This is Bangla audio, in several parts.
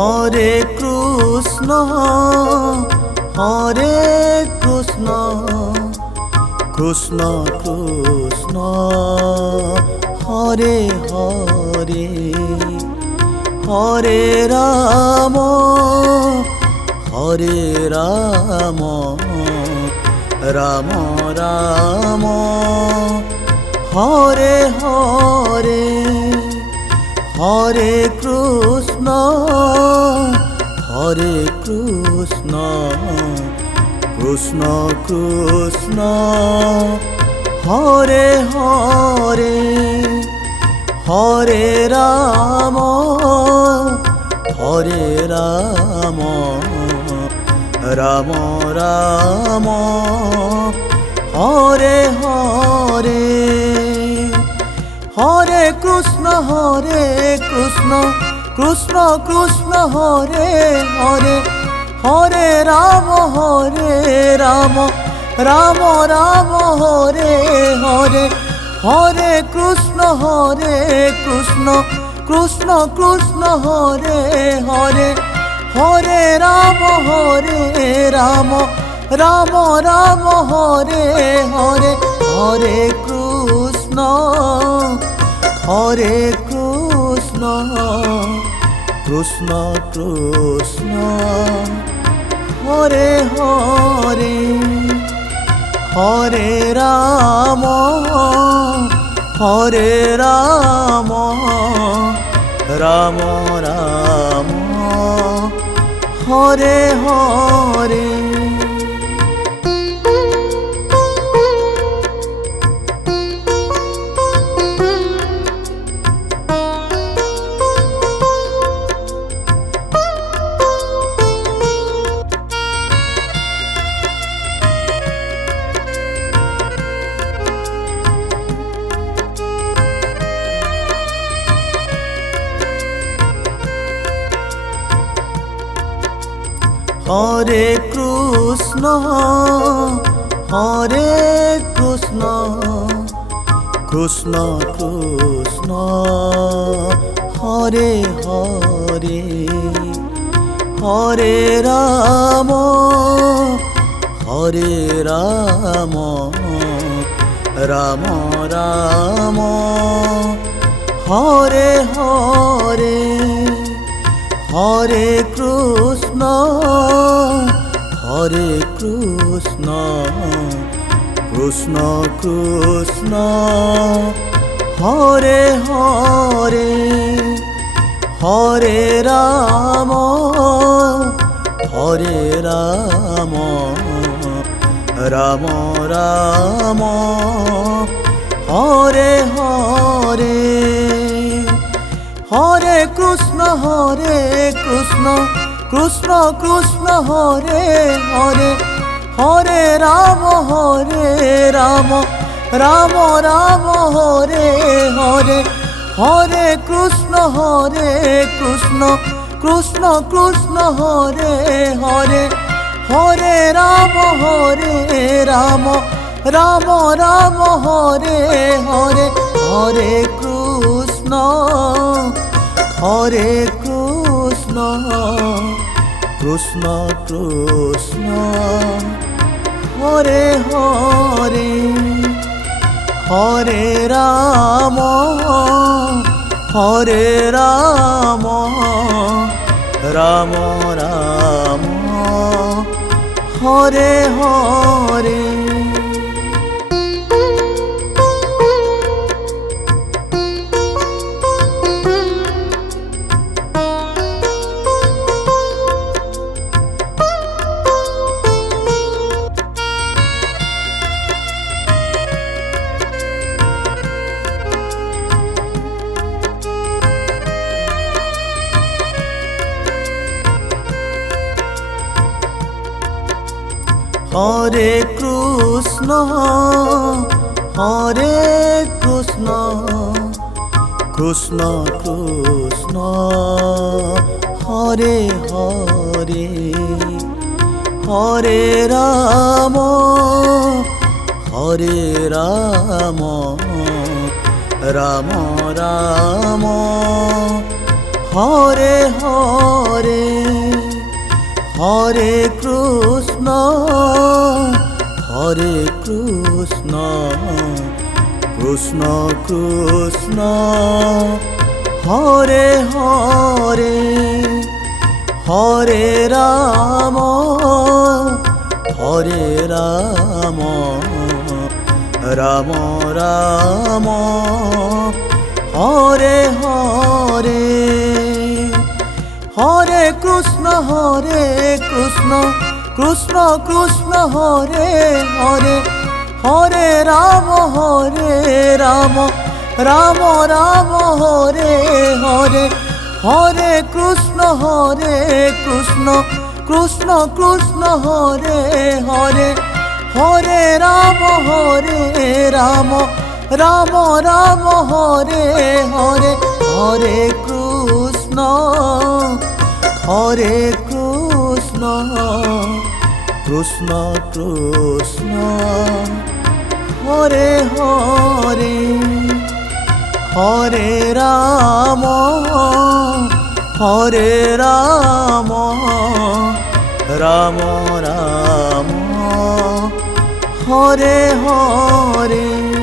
হরে কৃষ্ণ হরে কৃষ্ণ কৃষ্ণ কৃষ্ণ হরে হরে হরে রাম রাম রাম হরে হরে হরে কৃষ্ণ কৃষ্ণ কৃষ্ণ হরে হরে হরে রাম রাম রাম হরে হরে হরে কৃষ্ণ কৃষ্ণ কৃষ্ণ হরে হরে হরে রাম রাম রাম হরে হরে হরে কৃষ্ণ কৃষ্ণ কৃষ্ণ হরে হরে হরে রাম রাম রাম হরে হরে হরে কৃষ্ণ কৃষ্ণ কৃষ্ণ হরে হরে হরে রাম রাম রাম হরে হরে হরে কৃষ্ণ কৃষ্ণ কৃষ্ণ হরে হরে হরে রাম রাম রাম হরে হরে হরে কৃষ্ণ কৃষ্ণ কৃষ্ণ হরে হরে হরে রাম রাম রাম হরে হরে হরে কৃষ্ণ কৃষ্ণ হরে হরে হরে রাম রাম রাম হরে হরে হরে কৃষ্ণ কৃষ্ণ কৃষ্ণ হরে হরে হরে রাম রাম রাম হরে হরে হরে কৃষ্ণ কৃষ্ণ কৃষ্ণ হরে হরে হরে রাম রাম রাম হরে হরে হরে কৃষ্ণ কৃষ্ণ কৃষ্ণ হরে হরে হরে রাম রাম রাম হরে হরে হরে কৃষ্ণ হরে কৃষ্ণ কৃষ্ণ কৃষ্ণ হরে হরে হরে রাম হরে রাম রাম রাম হরে হরে হরে কৃষ্ণ কৃষ্ণ কৃষ্ণ হরে হরে হরে রাম রাম রাম হরে হরে হরে কৃষ্ণ কৃষ্ণ কৃষ্ণ হরে হরে হরে রাম রাম রাম হরে হরে হরে কৃষ্ণ কৃষ্ণ কৃষ্ণ হরে হরে হরে রাম রাম রাম হরে হরে হরে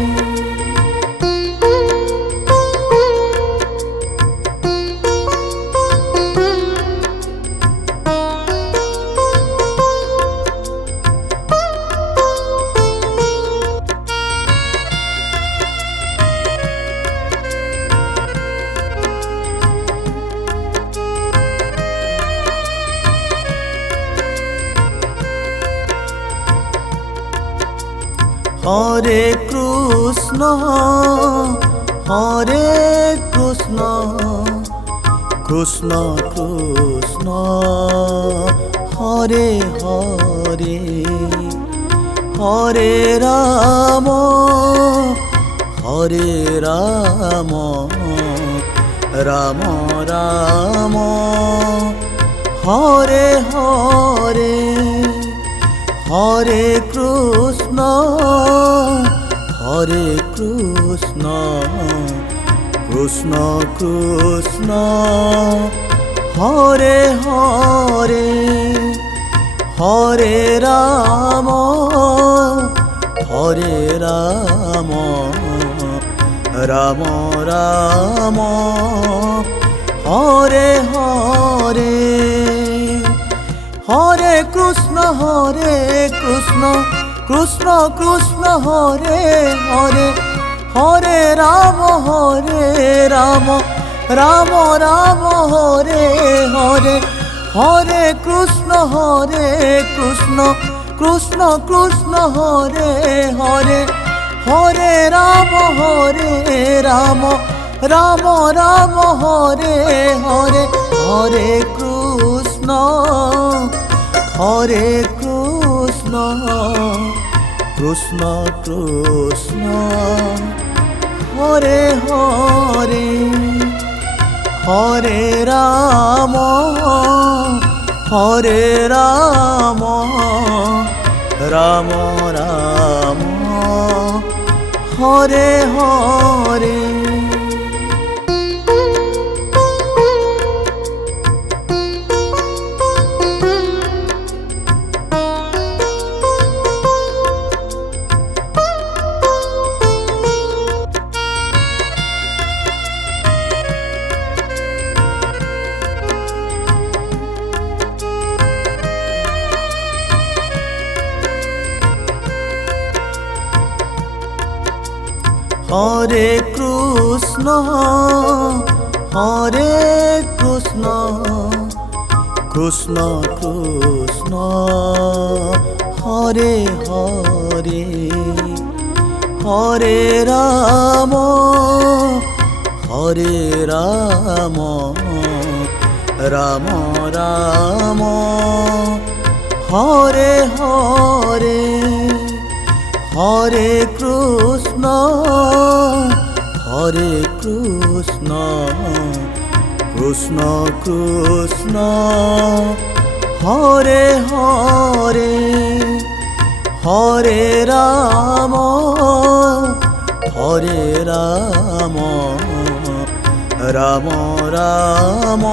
কৃষ্ণ কৃষ্ণ কৃষ্ণ হরে হরে হরে রাম রাম রাম হরে হরে হরে কৃষ্ণ কৃষ্ণ কৃষ্ণ হরে হরে হরে রাম রাম রাম হরে হরে হরে কৃষ্ণ কৃষ্ণ হরে হরে হরে রাম রাম রাম হরে হরে হরে কৃষ্ণ কৃষ্ণ কৃষ্ণ হরে হরে হরে রাম রাম রাম হরে হরে হরে কৃষ্ণ কৃষ্ণ কৃষ্ণ হরে হরে হরে রাম রাম রাম হরে হরে হরে কৃষ্ণ কৃষ্ণ কৃষ্ণ হরে হরে হরে রাম রাম রাম হরে হরে হরে কৃষ্ণ কৃষ্ণ কৃষ্ণ হরে হরে হরে রাম রাম রাম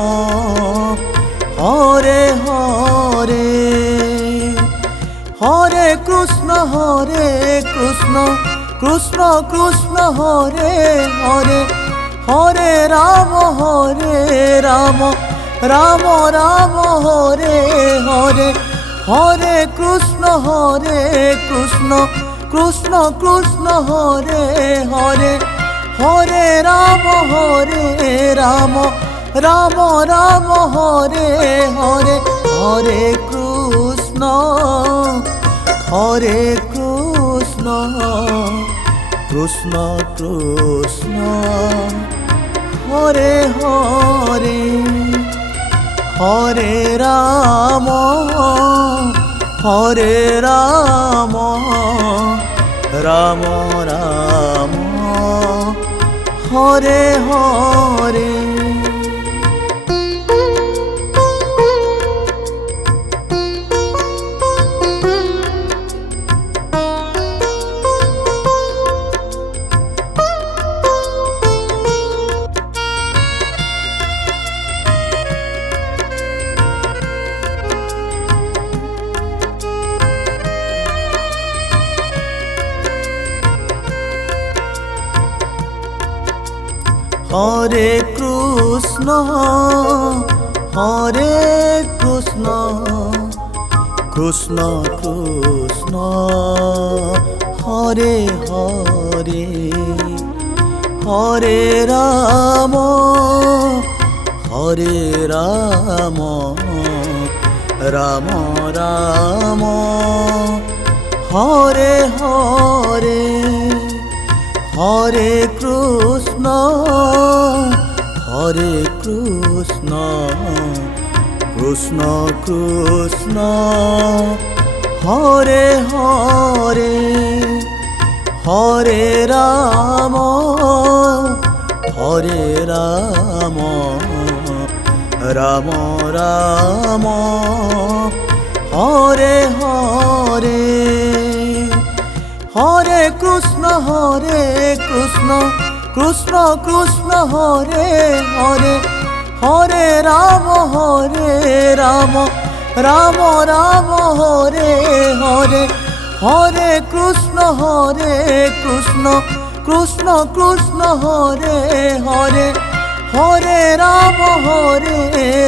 হরে হরে, হরে কৃষ্ণ কৃষ্ণ কৃষ্ণ হরে হরে, হরে রাম রাম রাম হরে হরে, হরে কৃষ্ণ কৃষ্ণ কৃষ্ণ হরে হরে, হরে রাম রাম রাম হরে হরে, হরে কৃষ্ণ কৃষ্ণ কৃষ্ণ হরে হরে, হরে রাম রাম রাম হরে হরে। হরে কৃষ্ণ কৃষ্ণ কৃষ্ণ হরে হরে, হরে রাম রাম রাম হরে হরে, হরে কৃষ্ণ কৃষ্ণ কৃষ্ণ হরে হরে, হরে রাম রাম রাম হরে হরে, হরে কৃষ্ণ কৃষ্ণ কৃষ্ণ হরে হরে, হরে রাম রাম রাম হরে হরে, হরে কৃষ্ণ কৃষ্ণ কৃষ্ণ হরে হরে, হরে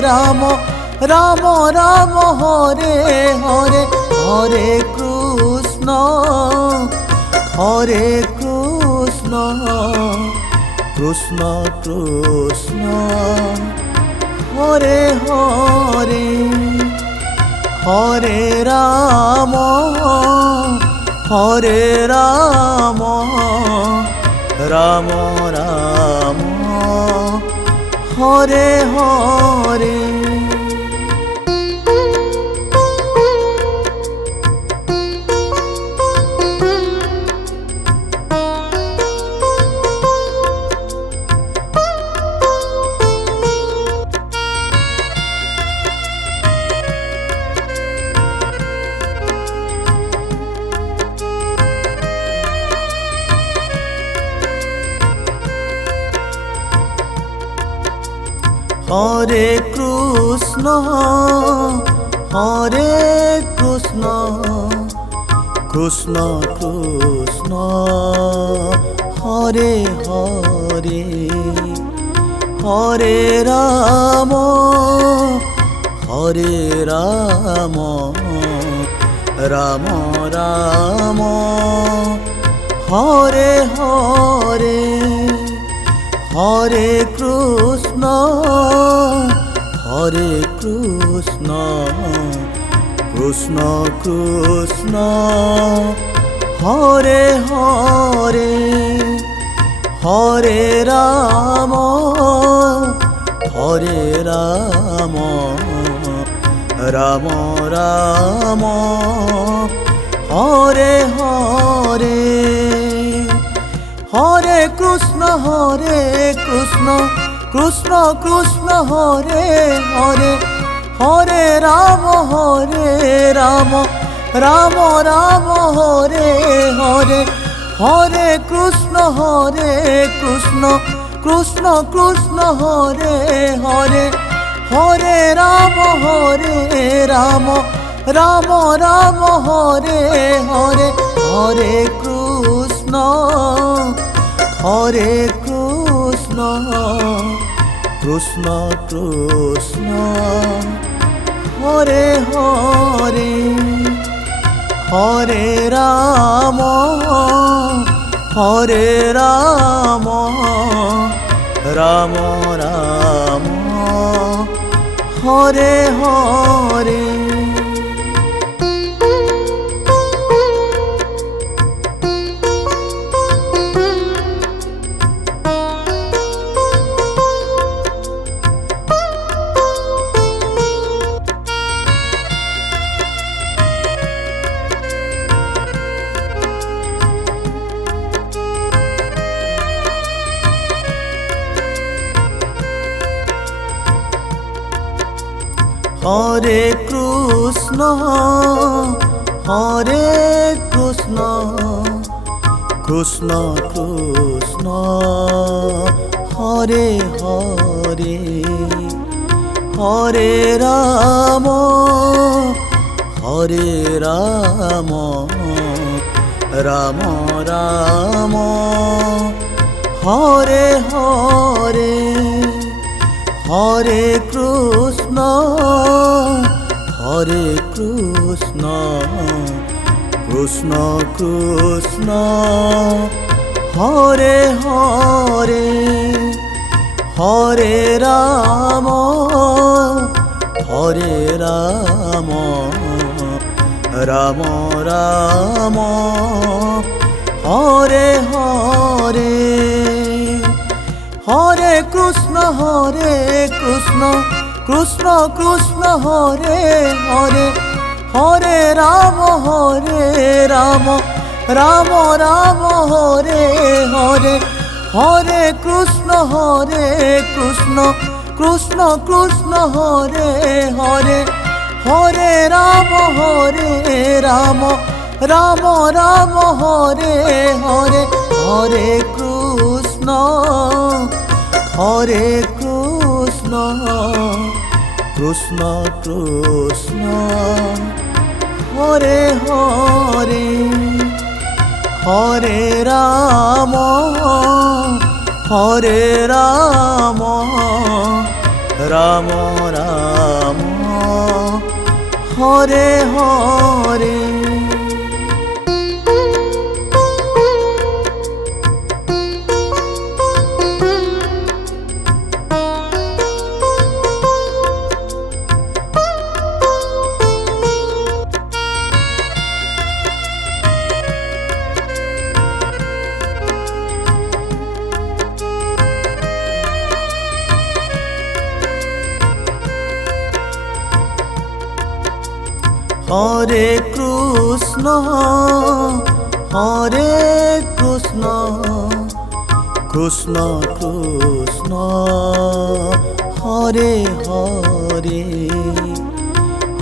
রাম রাম রাম হরে হরে, হরে কৃষ্ণ কৃষ্ণ কৃষ্ণ হরে হরে, হরে রাম রাম রাম হরে হরে। হরে কৃষ্ণ কৃষ্ণ কৃষ্ণ হরে হরে, হরে রাম রাম রাম হরে হরে, হরে কৃষ্ণ কৃষ্ণ কৃষ্ণ হরে হরে, হরে রাম রাম রাম হরে হরে, হরে কৃষ্ণ কৃষ্ণ কৃষ্ণ হরে হরে, হরে রাম রাম রাম হরে হরে, হরে কৃষ্ণ কৃষ্ণ কৃষ্ণ কৃষ্ণ হরে হরে হরে রাম রাম রাম হরে হরে হরে কৃষ্ণ কৃষ্ণ কৃষ্ণ হরে হরে হরে রাম রাম রাম হরে হরে। হরে কৃষ্ণ কৃষ্ণ কৃষ্ণ হরে হরে হরে রাম রাম রাম হরে হরে হরে কৃষ্ণ কৃষ্ণ কৃষ্ণ হরে হরে হরে রাম রাম রাম হরে হরে হরে কৃষ্ণ কৃষ্ণ কৃষ্ণ হরে হরে হরে রাম রাম রাম হরে হরে হরে কৃষ্ণ কৃষ্ণ কৃষ্ণ হরে হরে হরে রাম রাম রাম হরে হরে হরে কৃষ্ণ কৃষ্ণ কৃষ্ণ হরে হরে হরে রাম রাম রাম হরে হরে। হরে কৃষ্ণ কৃষ্ণ কৃষ্ণ হরে হরে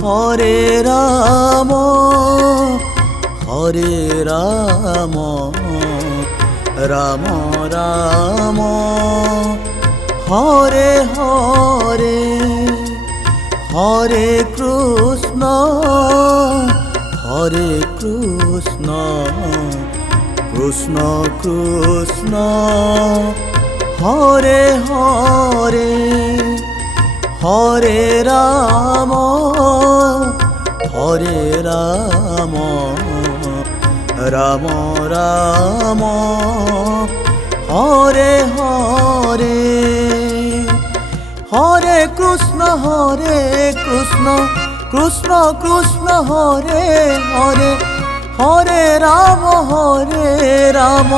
হরে রাম রাম রাম হরে হরে হরে কৃষ্ণ কৃষ্ণ কৃষ্ণ হরে হরে হরে রাম রাম রাম হরে হরে হরে কৃষ্ণ কৃষ্ণ কৃষ্ণ হরে হরে হরে রাম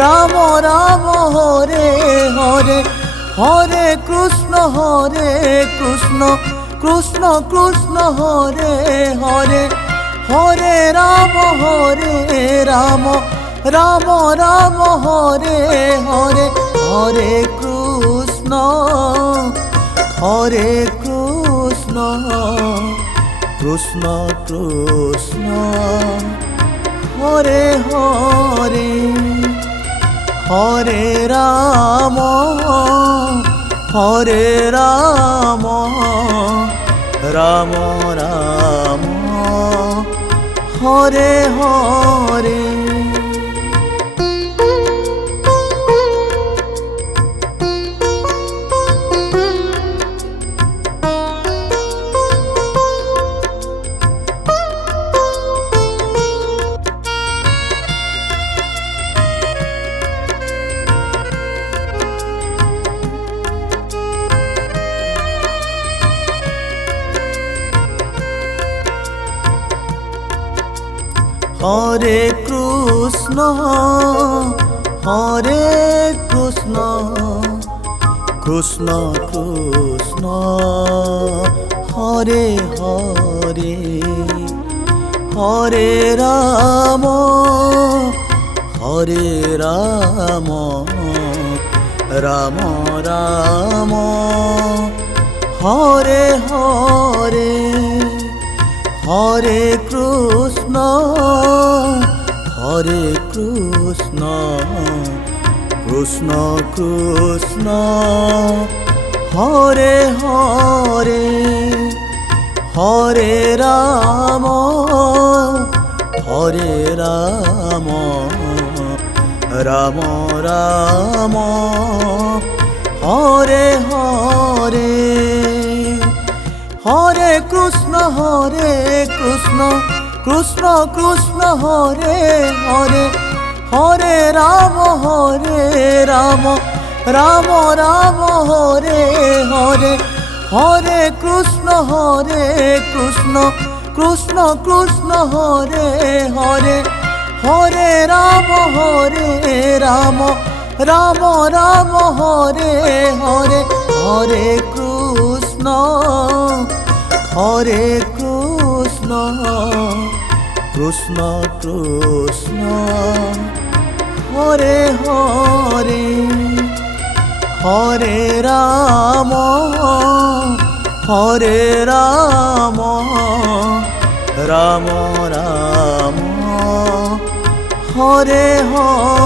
রাম রাম হরে হরে হরে কৃষ্ণ কৃষ্ণ কৃষ্ণ হরে হরে হরে রাম রাম রাম হরে হরে হরে কৃষ্ণ কৃষ্ণ কৃষ্ণ হরে হরে হরে রাম হরে রাম রাম রাম হরে হরে। হরে কৃষ্ণ কৃষ্ণ কৃষ্ণ হরে হরে। হরে রাম রাম রাম হরে হরে। হরে কৃষ্ণ কৃষ্ণ কৃষ্ণ হরে হরে। হরে রাম রাম রাম হরে হরে। হরে কৃষ্ণ কৃষ্ণ কৃষ্ণ হরে হরে। হরে রাম রাম রাম হরে হরে। হরে কৃষ্ণ কৃষ্ণ কৃষ্ণ হরে হরে। হরে রাম রাম রাম হরে হরে। হরে কৃষ্ণ কৃষ্ণ কৃষ্ণ হরে হরে। হরে রাম রাম রাম হরে হরে।